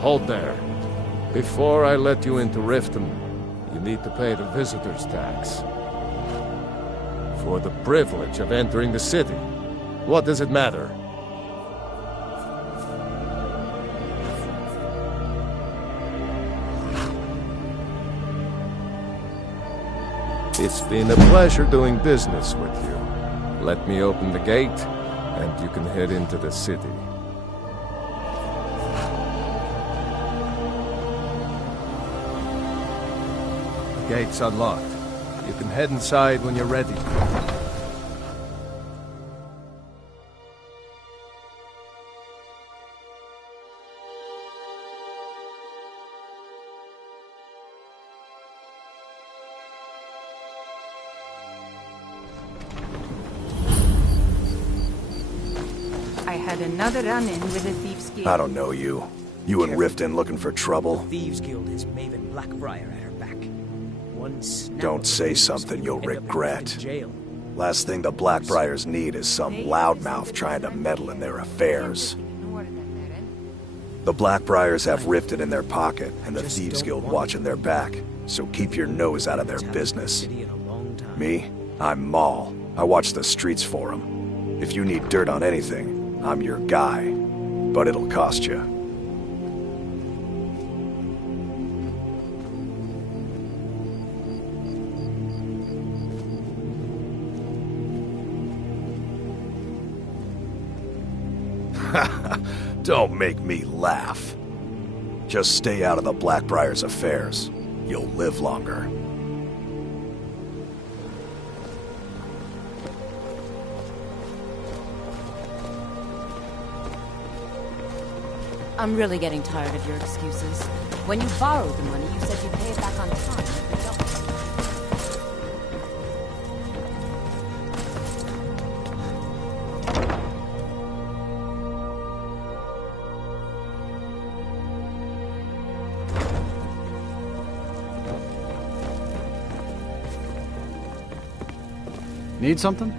Hold there. Before I let you into Riften, you need to pay the visitor's tax. For the privilege of entering the city. What does it matter? It's been a pleasure doing business with you. Let me open the gate, and you can head into the city. The gate's unlocked. You can head inside when you're ready. I had another run-in with a Thieves' Guild. I don't know you. You and Riften looking for trouble? Thieves Guild has Maven Blackbriar at her back. One snap Don't say something you'll regret. Last thing the Blackbriars need is some loudmouth trying to meddle in their affairs. The Blackbriars have Riften in their pocket, and the Thieves Guild watching their back, so keep your nose out of their business. Me? I'm Maul. I watch the streets for them. If you need dirt on anything, I'm your guy. But it'll cost you. Don't make me laugh. Just stay out of the Blackbriar's affairs. You'll live longer. I'm really getting tired of your excuses. When you borrowed the money, you said you'd pay it back on time. But don't. Need something?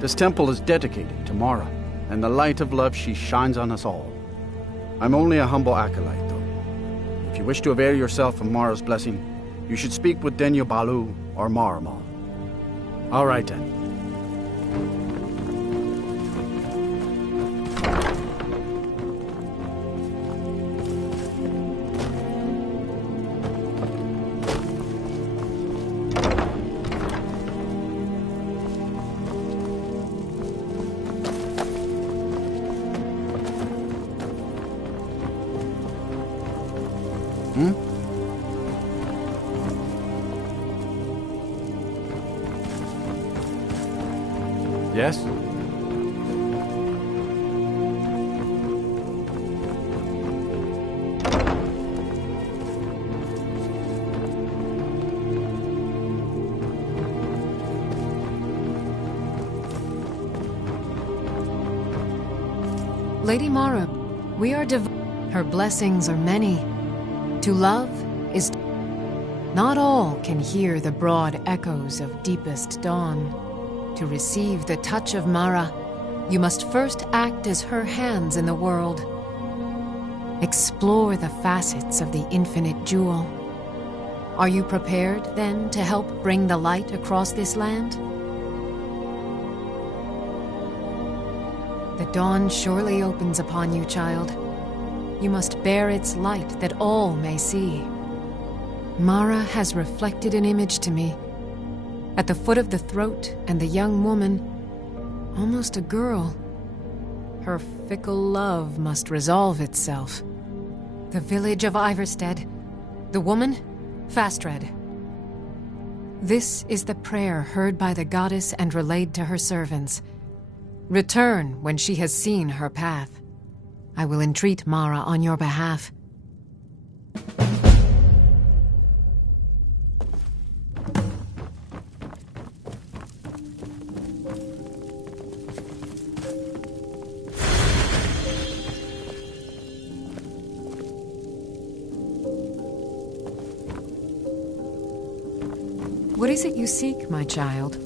This temple is dedicated to Mara, and the light of love she shines on us all. I'm only a humble acolyte, though. If you wish to avail yourself of Mara's blessing, you should speak with Denyo Balu or Maramal. All right, then. Yes? Lady Mara, we are her blessings are many. To love is... Not all can hear the broad echoes of deepest dawn. To receive the touch of Mara, you must first act as her hands in the world. Explore the facets of the infinite jewel. Are you prepared, then, to help bring the light across this land? The dawn surely opens upon you, child. You must bear its light that all may see. Mara has reflected an image to me. At the foot of the throat, and the young woman, almost a girl. Her fickle love must resolve itself. The village of Iverstead. The woman, Fastred. This is the prayer heard by the goddess and relayed to her servants. Return when she has seen her path. I will entreat Mara on your behalf. What is it you seek, my child?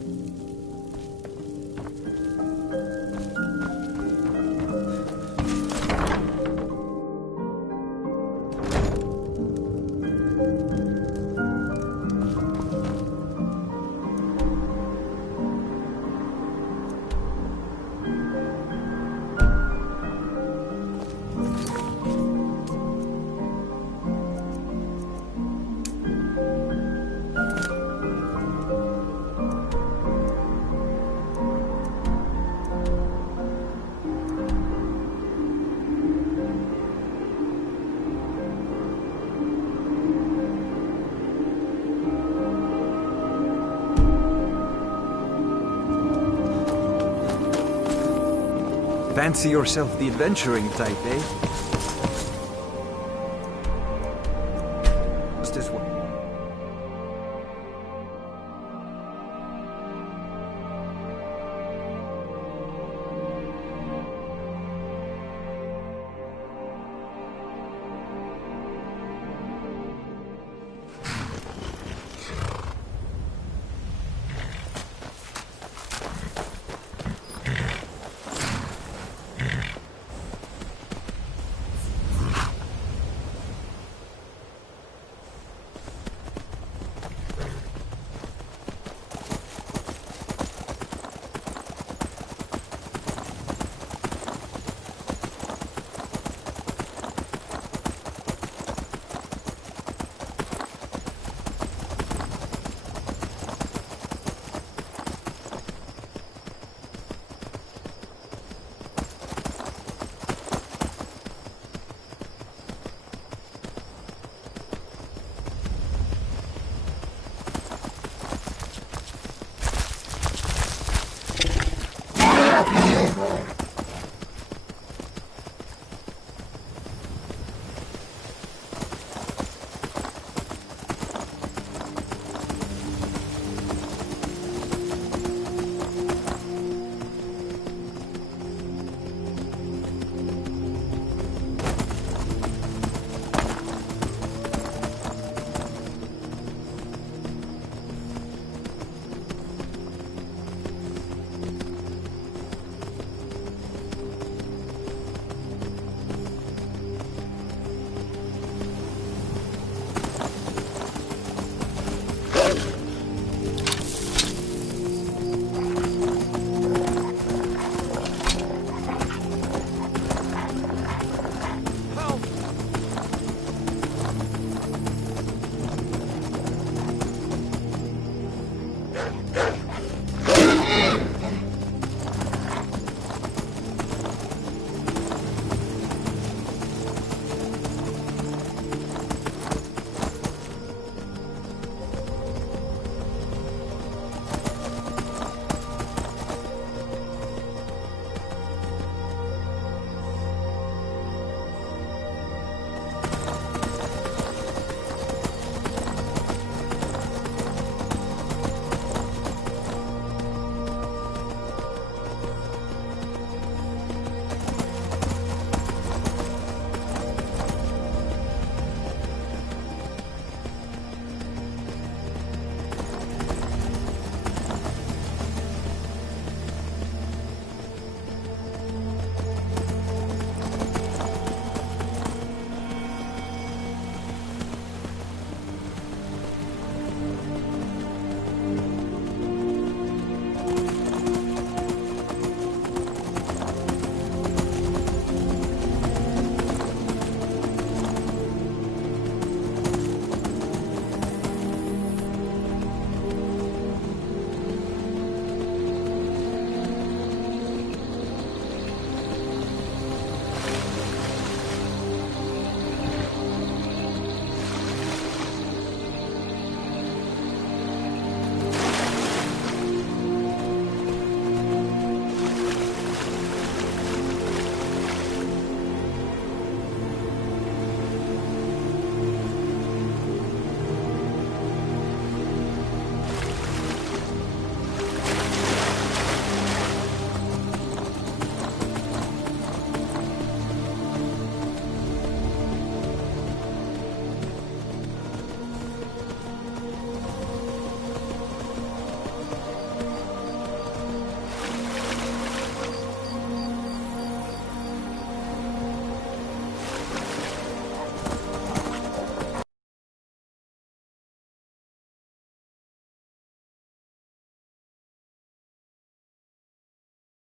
Fancy yourself the adventuring type, eh? Just as well.